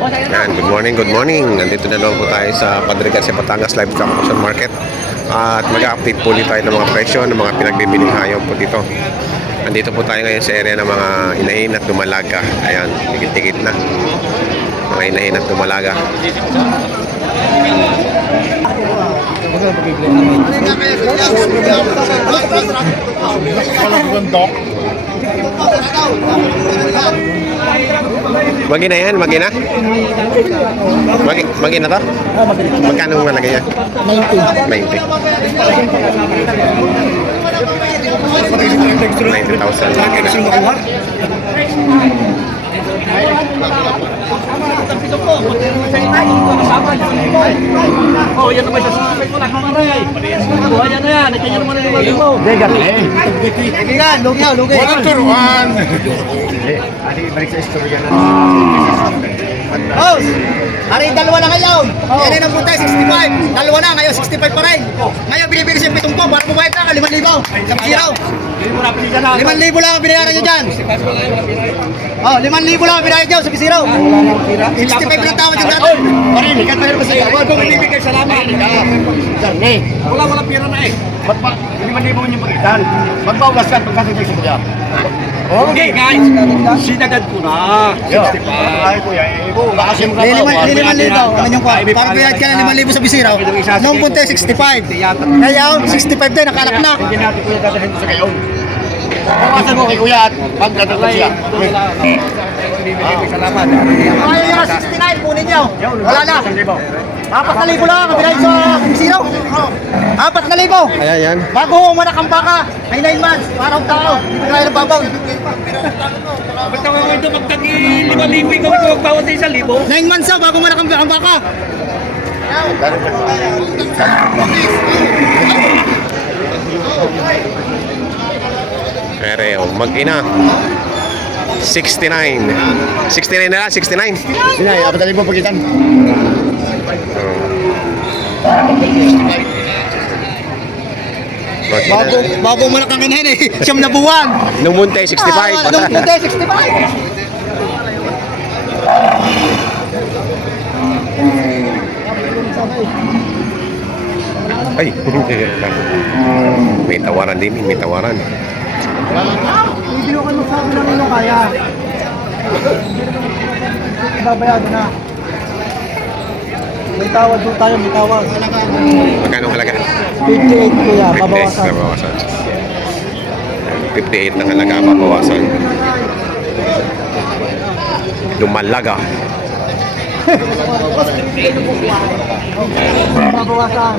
Yan, good morning, good morning. Nandito na naman po tayo sa Padre Garcia Batangas Livestock Auction Market. At mag-update po ulit tayo ng mga presyo ng mga pinagbibiling hayop po dito. Nandito po tayo ngayon sa area ng mga inahin at dumalaga. Ayan, tigit-tigit na. Mga inahin at dumalaga. Magi na yan, magi na? Magi na to? Magkano ang malagay yan? 90. 90,000 lagi na. Oh, yan naman siya. Ko lang kamaray. Oh, yan na yan. Nakanya naman na yung mo. Degat eh. Kailan, lugyaw, lugay. Walang turuan. Adi balik sa istorya na. Oh, hari dalawa na ngayon. Yan ay napunta 65. Dalawa na ngayon 65 pa rin. Ngayon binibili siya 7 po para pumayad na 5,000. Sa zero. 5,000 lang ang binayaran niyo diyan. Oh, 5,000 lang ang binayaran niyo sa zero. 65 lang tawad yung dati. Pare, likat na rin kasi ako. Kung bibigay salamat. Darne. Wala pira na eh. Ba't pa? Hindi man libo yung pagitan. Magpaugas ka pagkasagay sa kanya. Okay guys, sinagad ko na. 65. Ay kuya, baka siya mga Liliman libo, ano yung kwa? Para bayad ka ng 5,000 sa bisiraw. Noong punta 65. Ngayon, 65 din, nakalak na. Hindi natin kuya dadahin sa kayo. Bawasan mo kay kuya at pagdadagdag siya. Salamat. Ayaw yung 69, kunin niyo. Wala na. 4,000 lang, binay sa bisiraw. 4,000. Ayan, yan. Bago umanak ang baka, ay 9 months, parang tao. Hindi ko ng babaw. Ba't ako ito magtagi 5,000 ikaw ito magbawat sa 1,000? 9 months bago umanak ang baka. Pero mag-ina. 69. 69 na lang, 69. Sina, apat na libo pagitan. Bago umanak ang kinahin eh, siyam na buwan. Nung muntay, 65. Nung punta 65. Ay, may tawaran din, may tawaran. Ibilukan mo sa akin ng ano kaya. Babayado na. May tawad doon tayo, may tawad. Magkano halaga? 58 kuya, 58 babawasan. babawasan. 58 na halaga, babawasan. Lumalaga. Babawasan.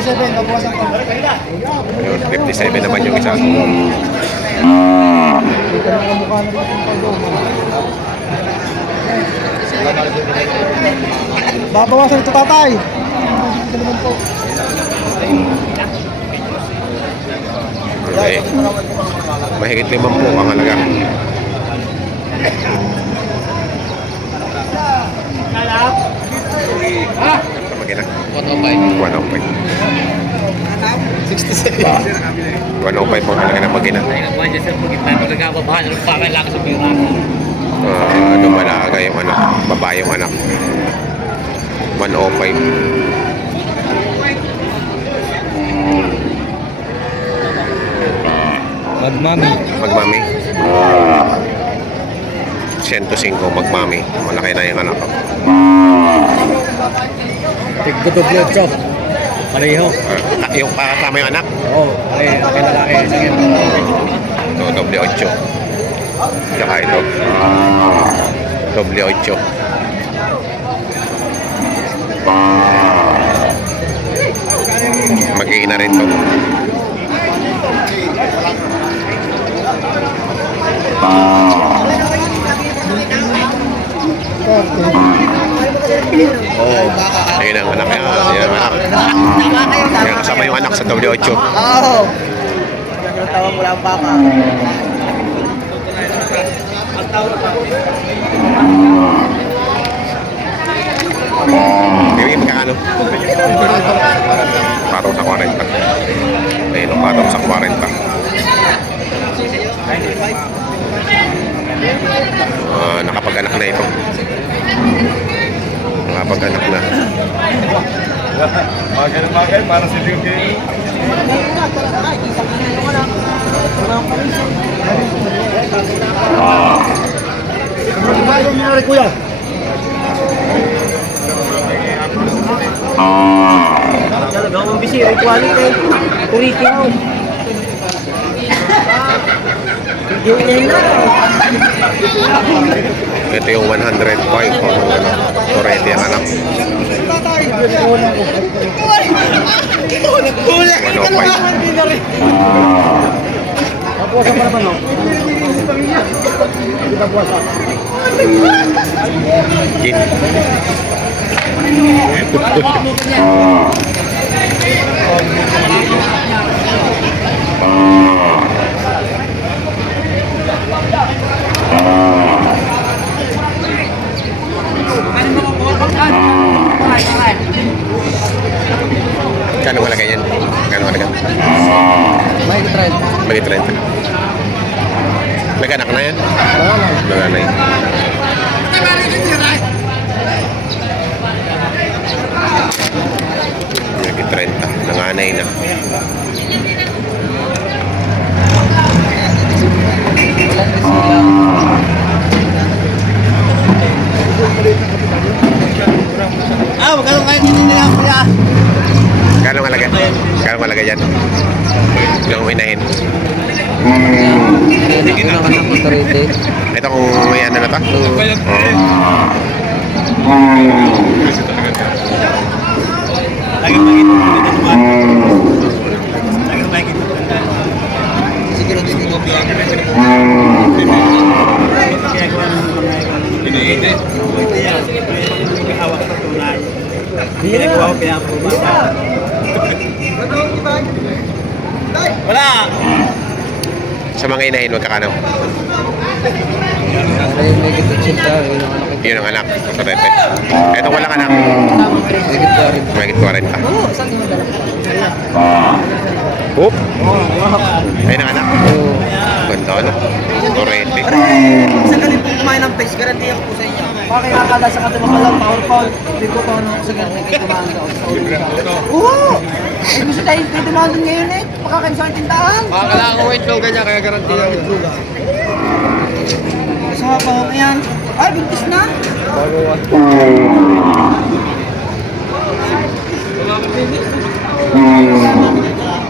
57, babawasan ko. Ayun, 57 naman yung isa. Ito na kamukha na natin pa doon. Babawasan ito tatay. Ito naman po. Okay. Mahigit 5 ang halaga. Magina. 105. 67. 105 ang halaga ng magina. Dumalaga yung anak, babae yung anak. 105. Magmami. 105 magmami. Malaki na yung anak. Tigdo-doble ito. Pareho. Yung kasama yung anak. Oo, pareho. Akin lalaki. Sige. Ito, doble 8. Tsaka ito. Doble 8. Mag-iina rin to. Oh, ayun ang anak niya. Ayun ang anak. Ayun, kasama yung anak sa doble 8. Oo. Tawag mo lang baka. Hindi, magkano? Patong sa 40. Ayun, patong sa 40. Nakapag-anak na ito. Nakapag-anak na. Bagay, para sa tingin kayo. Bago mo rin kuya. Talagang ang bisiri, quality. Kuriti mo. Ito yung 105 kung ano, Torete ang anak. 105. Gin. Kano halaga yan? Kano halaga? Bagi 30. Nag-anak na yan? Nag-anay. Bagi 30. Nanganay na. Magkano kayo dito nila kuya? Kano halaga? Kano halaga yan? Yung hinahin. Ito kung may ano na to? Oo. Siguro dito ko biya. Wala. Sa mga inahin, magkakano? Yun ang anak. Torete. Ito walang anak. Magigit 40. Oop. Ayun ang anak. Ganda ano? Torete. Sa galing pong kumain ng fish, garantiya ko po sa inyo. Bakit nakakala sa katulong ka lang, powerful. Hindi ko pa ano sa galing kayo kumain daw. Oo! Eh gusto tayo dumaan din ngayon eh. Pakakansang tindahan. Kailangan ko wait lang ganyan, kaya garantiya ko. Sa pa yan. Ay, buntis na.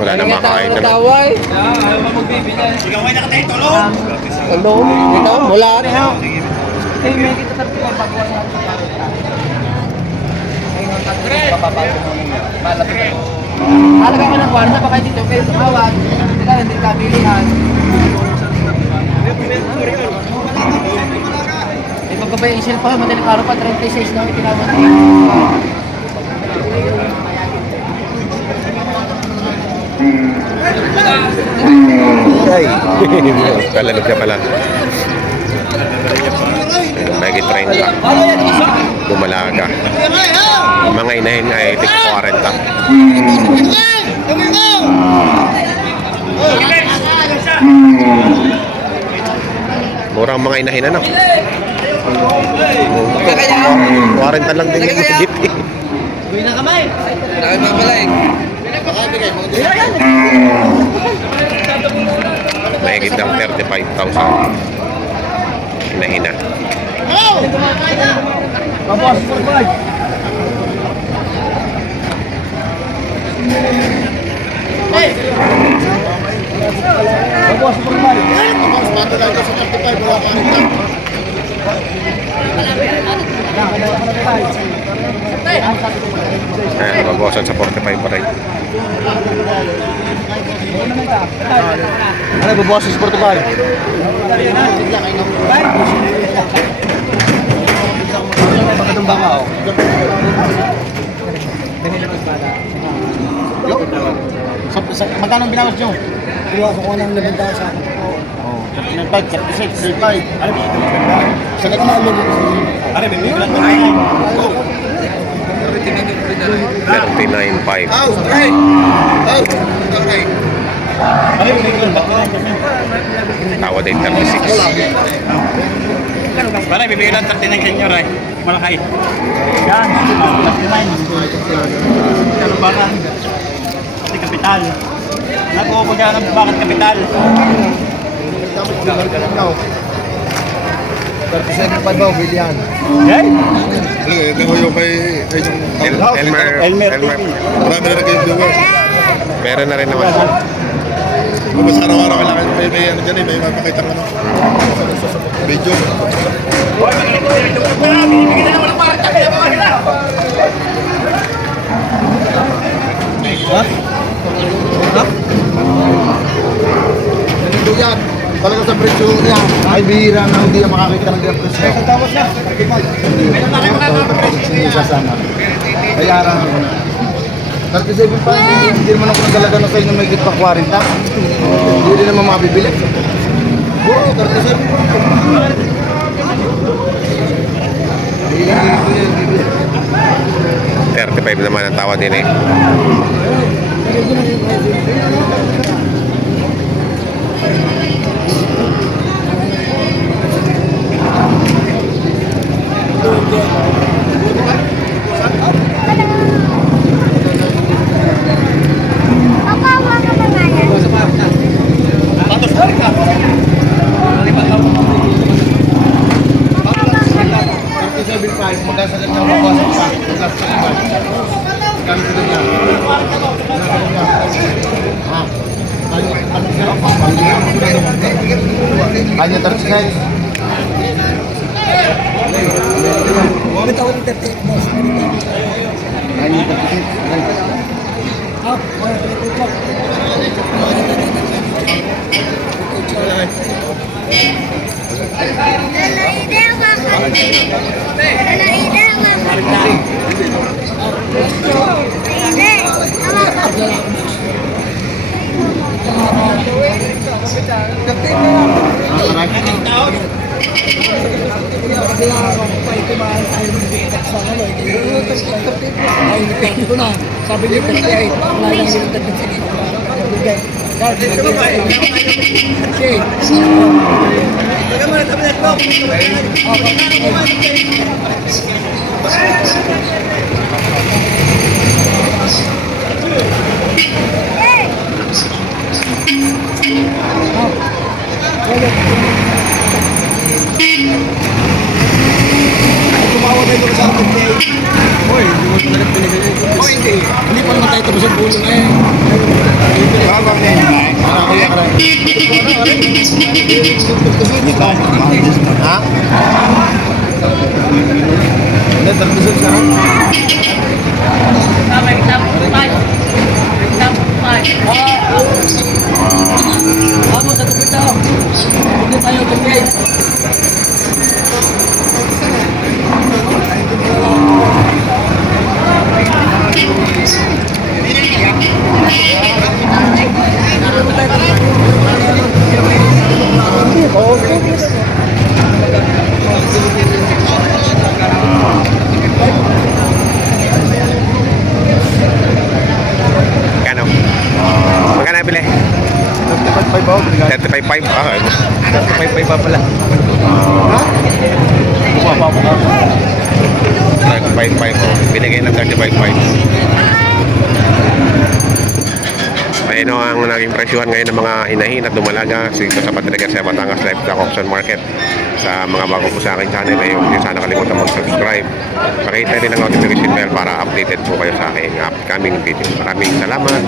Wala na makain na. Wala rin ha. Eh, may kita sa pagkakas pagkakas. Halaga ka ng kwarta, baka dito kayo tumawag. Hindi ka bilihan. Eh, pagkabay yung cellphone, madaling araw pa, 36 na may tinawag. Ay! Kalalog ka pala. Magigit 30. Bumalaga. Mga inahin ay tig 40. Murang mga inahin ano? 40 lang din yung higit eh. Uy na kamay! Mahigit ng 35,000. Inahina. Kapos, survive! Kapos, survive! Ayan, mabawasan sa 45 pa rin. Ano, baboses Portugal? Magandang baka ako. Magkano ang binawas nyo? Iwas ako ng 11,000. Oh, 35, 36, 35. Ano ba ito? Sa nagmaalog ko sa inyo. Ano ba ito? 39.5. Okay. Okay. Tawad ay 36. Pare, bibigyan lang 39 sa inyo, Ray. Malaki. Yan, 39. Ano ba kan? Pati kapital. Nakuha ko dyan ng bakit kapital. 37.5 ba, William? Okay? Ito yung kay yung Elmer. marami na rin kayong viewers. Meron na rin naman. Mas araw-araw kailangan may ano dyan may mapakita ng ano. Video. Ganito yan. Talaga sa presyo niya, ay bihira na hindi na makakita ng presyo. Hindi sasama. Kaya lang ako na. 37 pa, hindi naman ako nagalaga na sa inyo may git pa 40. Hindi rin naman mabibili. Buro, 37 pa. Hindi lang bibili. 35 naman ang tawa din eh. Patos balik ka. Malipat ako. 37.5, magkasagad na mabawasan pa. Magkasagad na. Kami sa ganyan. Ha? Kanya 36. Kanya 36. Sabi niyo 38, wala lang yung 38. Okay. Hindi pa naman tayo tapos ang bulo na eh. Ha? Hindi, 36 na. Ako sa tupit ako. Hindi tayo 38. Kano? Magkano nabili? 35 ba? 35.5? Ah, 35.5 pa pala. 35.5 oh. Binigay ng 35.5. Ayun o ang naging presyuhan ngayon ng mga inahin at dumalaga dito sa Patricia Batangas Livestock Auction Market. Sa mga bago po sa aking channel ay huwag niyo sana kalimutan mag-subscribe. Pakita rin ang notification bell para updated po kayo sa aking upcoming video. Maraming salamat.